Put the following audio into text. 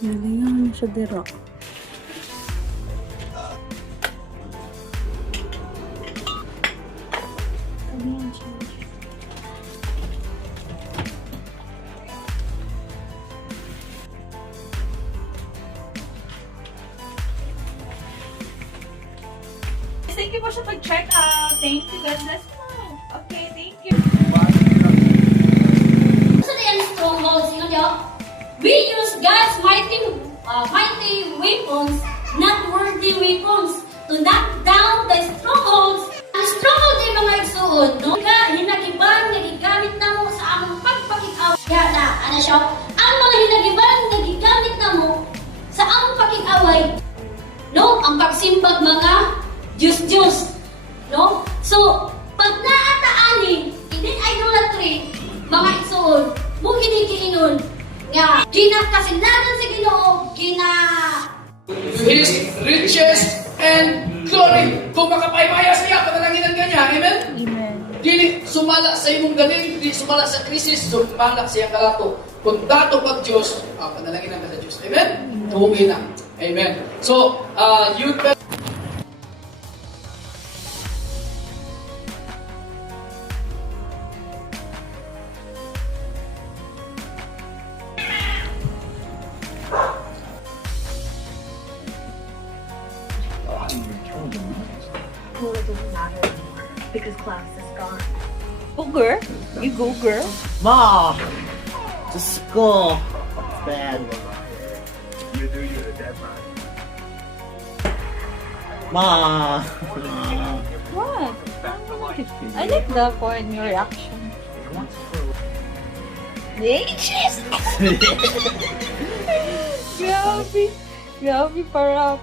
Galingan siya dira. Galingan siya. Thank you po sa pag-check out. Thank you. God bless po. Okay, thank you. So the strongholds, we use God's mighty weapons, not worldly weapons, to knock down the strongholds. Ang stronghold ay mga igsuon, no? Hinagiban nga gigamit namo sa among pagpakig-away. Kaya na, ano siya? Ang mga hinagiban nga gigamit namo sa among pagpakig-away, no? Ang pagsimbag mga Diyos, no? So, pag naataani, hindi idolatry, mga igsuon, mo ginigiinon nga ginakasilagan sa Ginoo His riches and glory. Kung makapaymaya siya, panalanginan ka niya. Amen? Amen. Dili sumala sa imong galing, dili sumala sa krisis, sumala sa iyang kalato. Kung dato pag Diyos, panalanginan ka sa Diyos. Amen? Tuwagin na. Amen. So, you can... Well, it doesn't matter anymore because class is gone. Go girl. You go girl. Ma! To school. It's bad. Ma! What? I like the point in your reaction. Jesus! Grabe. Grabe para